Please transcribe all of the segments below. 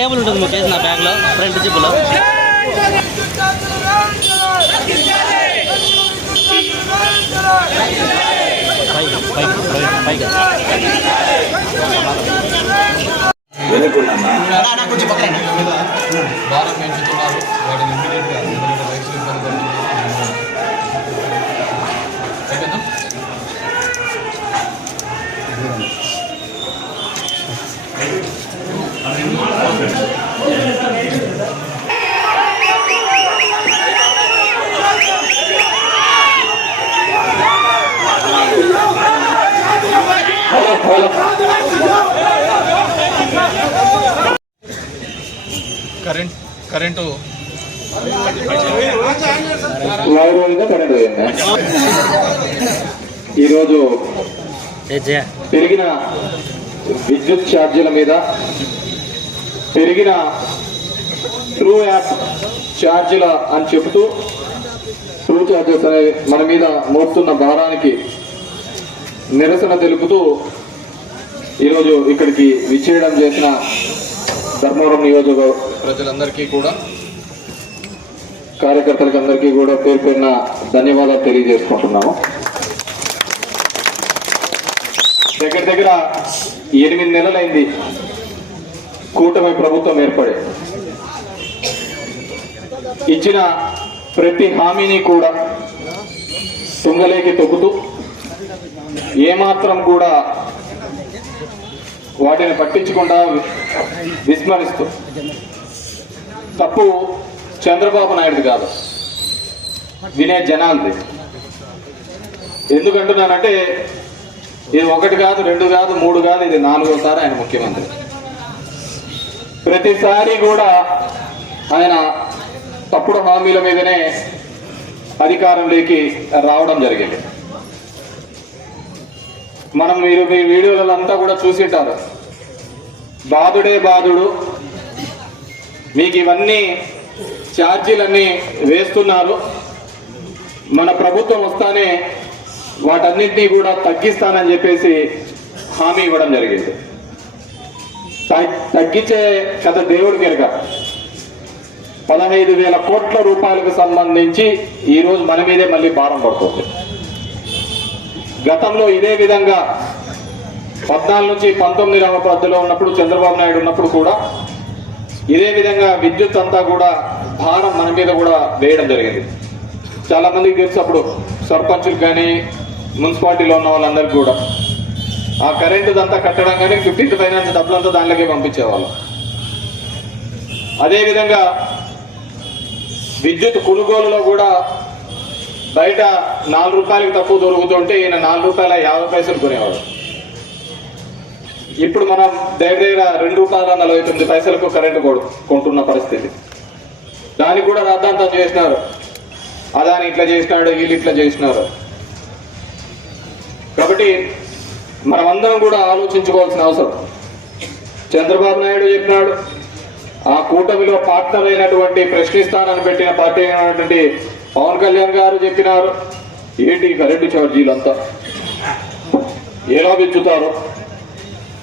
Cable ఉంటుంది మీకు నా బ్యాగ్లో ఫ్రంట్ జిప్పులో పైగా పైగా పైగా కరెంట్ కరెంటు. ఈరోజు పెరిగిన విద్యుత్ ఛార్జీల మీద పెరిగిన ట్రూ యాప్ ఛార్జీల అని చెబుతూ ట్రూ ఛార్జెస్ అనే మన మీద మోపుతున్న భారానికి నిరసన తెలుపుతూ ఈరోజు ఇక్కడికి విచ్చేయడం చేసిన ధర్మవరం నియోజక ప్రజలందరికీ కూడా కార్యకర్తలకు అందరికీ కూడా పేరు పేరున ధన్యవాదాలు తెలియజేసుకుంటున్నాము. దగ్గర దగ్గర ఎనిమిది నెలలైంది కూటమి ప్రభుత్వం ఏర్పడే. ఇచ్చిన ప్రతి హామీని కూడా తుంగలేకి తొక్కుతూ ఏమాత్రం కూడా వాటిని పట్టించకుండా విస్మరిస్తూ. తప్పు చంద్రబాబు నాయుడు కాదు. వినే జనాలది. ఎందుకంటున్నానంటే ఇది ఒకటి కాదు రెండు కాదు మూడు కాదు ఇది నాలుగోసారి ఆయన ముఖ్యమంత్రి. ప్రతిసారి కూడా ఆయన తప్పుడు హామీల మీదనే అధికారంలోకి రావడం జరిగింది. మనం మీరు మీ వీడియోలలో అంతా కూడా చూసింటారు. బాధుడే బాధుడు మీకు ఇవన్నీ ఛార్జీలన్నీ వేస్తున్నారు. మన ప్రభుత్వం వస్తానే వాటన్నింటినీ కూడా తగ్గిస్తానని చెప్పేసి హామీ ఇవ్వడం జరిగింది. తగ్గించే కథ దేవుడికి ఎరగ పదహైదు వేల కోట్ల రూపాయలకు సంబంధించి ఈరోజు మన మీదే మళ్ళీ భారం పడుతుంది. గతంలో ఇదే విధంగా పద్నాలుగు నుంచి పంతొమ్మిది పద్ధతిలో ఉన్నప్పుడు చంద్రబాబు నాయుడు ఉన్నప్పుడు కూడా ఇదే విధంగా విద్యుత్ అంతా కూడా భారం మన మీద కూడా వేయడం జరిగింది. చాలా మందికి తెలుసు అప్పుడు సర్పంచులు కానీ మున్సిపాలిటీలో ఉన్న వాళ్ళందరికీ కూడా. ఆ కరెంటు అంతా కట్టడం కానీ ఫిఫ్టీన్త్ ఫైనాన్స్ డబ్బులంతా దానిలోకి పంపించేవాళ్ళం. అదేవిధంగా విద్యుత్ కొనుగోలులో కూడా బయట నాలుగు రూపాయలకు తక్కువ దొరుకుతుంటే ఈయన నాలుగు రూపాయల యాభై పైసలు కొనేవాడు. ఇప్పుడు మనం దగ్గర దగ్గర రెండు రూపాయల నలభై తొమ్మిది పైసలకు కరెంటు కొంటున్న పరిస్థితి. దానికి కూడా రాద్ధాంతం చేసినారు. అదాని ఇట్లా చేసినాడు వీళ్ళు ఇట్లా చేసినారు. కాబట్టి మనమందరం కూడా ఆలోచించుకోవాల్సిన అవసరం. చంద్రబాబు నాయుడు చెప్పినాడు ఆ కూటమిలో పార్ట్నర్ అయినటువంటి ప్రశ్నిస్తానని పెట్టిన పార్టీ అయినటువంటి పవన్ కళ్యాణ్ గారు చెప్పినారు ఏంటి కరెంటు ఛార్జీలంతా? ఎలా పెంచుతారు?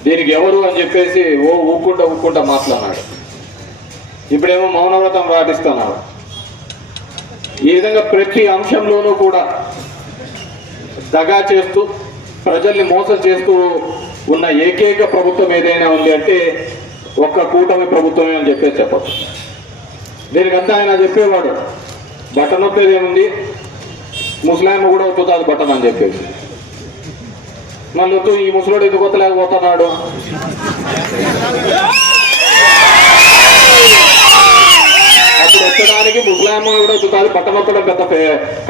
దీనికి ఎవరు అని చెప్పేసి ఓ ఊక్కుంటా ఊక్కుంటా మాట్లాడినాడు. ఇప్పుడేమో మౌనవ్రతం పాటిస్తున్నాడు ఈ విధంగా ప్రతి అంశంలోనూ కూడా దగా చేస్తూ ప్రజల్ని మోసం చేస్తూ ఉన్న ఏకైక ప్రభుత్వం ఏదైనా ఉంది అంటే ఒక్క కూటమి ప్రభుత్వమే అని చెప్పేసి చెప్పచ్చు. దీనికంతా ఆయన చెప్పేవాడు బటన్ నొప్పేది ఏముంది ముస్లాం కూడా ఒత్తుతుంది బటన్ అని చెప్పేసి. మళ్ళీ ఈ ముసలోడు ఎందుకు కొత్తలేకపోతున్నాడు అప్పుడు ముస్లాం కూడా నొక్కడం పెద్ద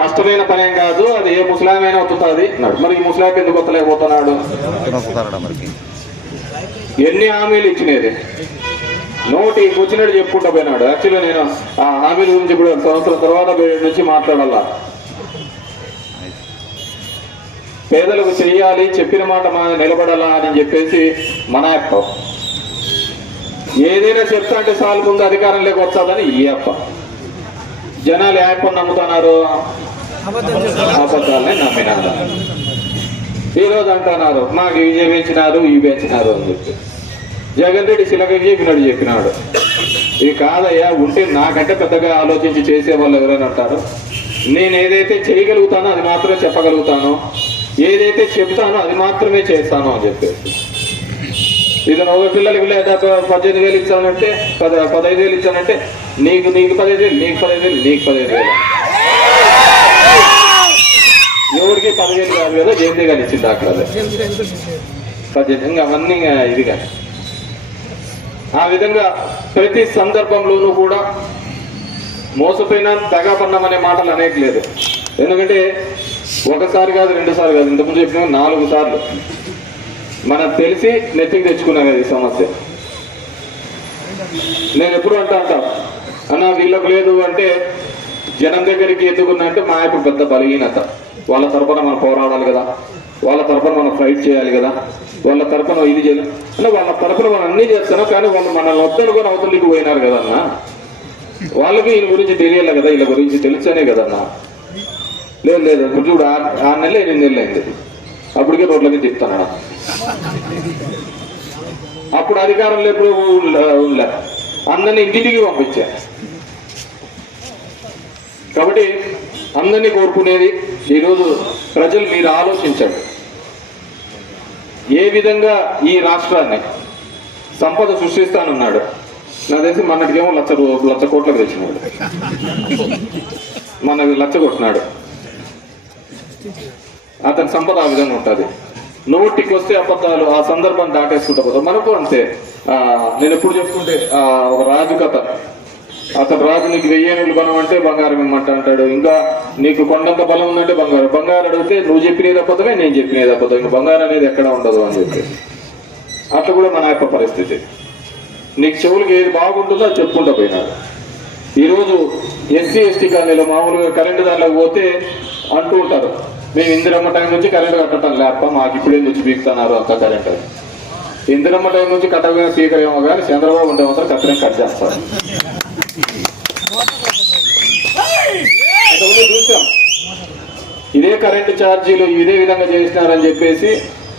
కష్టమైన పనేం కాదు అది ఏ ముస్లాం అయినా ఒత్తుతుంది. అన్నాడు మరి ఈ ముస్లాం ఎందుకు కొత్తలేకపోతున్నాడు ఎన్ని హామీలు ఇచ్చినది? నోటి వచ్చినట్టు చెప్పుకుంటూ పోయినాడు. యాక్చువల్గా నేను ఆ హామీల గురించి ఇప్పుడు సంవత్సరం తర్వాత నుంచి మాట్లాడాలా? పేదలకు చెయ్యాలి చెప్పిన మాట మా నిలబడాలా అని చెప్పేసి మన ఏదైనా చెప్తా అంటే సార్లు ముందు అధికారంలోకి వచ్చాదని ఈ అప్ప. జనాలు యాప్ నమ్ముతున్నారు? అబద్ధాలనే నమ్మినారు. ఈ రోజు అంటున్నారు మాకు ఇవి పెంచినారు ఇవి పెంచినారు అని చెప్పి. జగన్ రెడ్డి శిలకకి చెప్పినాడు చెప్పినాడు. ఇది కాదయ్యా ఉంటే నాకంటే పెద్దగా ఆలోచించి చేసే వాళ్ళు ఎవరైనా ఉంటారు? నేను ఏదైతే చేయగలుగుతానో అది మాత్రమే చెప్పగలుగుతాను. ఏదైతే చెప్తానో అది మాత్రమే చేస్తాను అని చెప్పేసి ఇది ఒక పిల్లలకి లేదా పద్దెనిమిది వేలు ఇచ్చానంటే పద పదహైదు వేలు ఇచ్చానంటే నీకు నీకు పదహైదు వేలు నీకు పదహైదు వేలు నీకు పదహైదు వేలు ఎవరికి పదిహేను కాదు కదా జయంతి గారు ఇచ్చింది అక్కడ పద్దెనిమిది ఇంకా అవన్నీ ఇది కానీ ఆ విధంగా ప్రతి సందర్భంలోనూ కూడా మోసపోయిన దగాపన్నం అనే మాటలు అనేక లేదు ఎందుకంటే ఒకసారి కాదు రెండుసార్లు కాదు ఇంతకుముందు చెప్పిన నాలుగు సార్లు మనం తెలిసి నెత్తికి తెచ్చుకున్నాం కదా ఈ సమస్య నేను ఎప్పుడు అంటా అంటాను అన్న వీళ్ళకు లేదు అంటే జనం దగ్గరికి ఎత్తుకున్నా అంటే మా యొక్క పెద్ద బలహీనత. వాళ్ళ తరఫున మనం పోరాడాలి కదా. వాళ్ళ తరఫున మనం ఫైట్ చేయాలి కదా. వాళ్ళ తరఫున ఇది చేయాలి. అంటే వాళ్ళ తరఫున మనం అన్ని చేస్తున్నాం కానీ వాళ్ళు మనల్ని వద్దనుకొని అవతలికి పోయినారు కదన్నా వాళ్ళకి వీళ్ళ గురించి తెలియాలి కదా వీళ్ళ గురించి తెలుసనే కదన్నా లేదు లేదు ఇప్పుడు చూడు ఆరు నెలలు ఎనిమిది నెలలు అయింది. అప్పటికే రోడ్లకి చెప్తాను అప్పుడు అధికారంలో ఎప్పుడు ఉండలే అందరినీ ఇంటింటికి పంపించా. కాబట్టి అందరినీ కోరుకునేది ఈరోజు ప్రజలు మీరు ఆలోచించండి. ఏ విధంగా ఈ రాష్ట్రాన్ని సంపద సృష్టిస్తానన్నాడు. నా తెలిసి మొన్నటికేమో లక్ష లచ్చ లక్ష కోట్లకు తెచ్చినాడు. మనకి లక్ష కొట్టినాడు. అతని సంపద ఆ విధంగా ఉంటుంది. నోటికి వస్తే అబద్ధాలు ఆ సందర్భాన్ని దాటేసుకుంటా పోతాం మనకు అంతే నేను ఎప్పుడు చెప్తుంటే ఆ, ఒక రాజు కథ అతను రాజు నీకు వెయ్యేనులు బలం అంటే బంగారం ఇమ్మంట అంటాడు. ఇంకా నీకు కొండంత బలం ఉందంటే బంగారం. బంగారం అడిగితే నువ్వు చెప్పినది అబద్ధమే నేను చెప్పినది అబద్ధం ఇంకా బంగారం అనేది ఎక్కడ ఉండదు అని చెప్పి. అట్లా కూడా మన యొక్క పరిస్థితి. నీకు చెవులకి ఏది బాగుంటుందో అది చెప్పుకుంటూ పోయినాడు. ఈరోజు ఎస్సీ ఎస్టీ కాలనీలో మామూలుగా కరెంటు దానిలోకి పోతే అంటూ ఉంటారు. మేము ఇందిరమ్మ టైం నుంచి కరెంటు కట్టడం లేప మాకు ఇప్పుడే నుంచి పీకుతున్నారు అంత కరెంటు. ఇందిరమ్మ టైం నుంచి కట్టకపోయిన స్పీకర్ కానీ చంద్రబాబు ఉండే మాత్రం కట్టడం కట్ చేస్తారు. చూసాం ఇదే కరెంటు ఛార్జీలు ఇదే విధంగా చేసినారని చెప్పేసి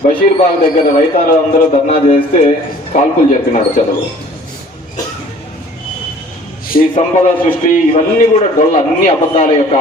బషీర్బాగ్ దగ్గర రైతాలు అందరూ ధర్నా చేస్తే కాల్పులు చెప్పినాడు చదువు. ఈ సంపద సృష్టి ఇవన్నీ కూడా డొల్ల అన్ని అబద్ధాల యొక్క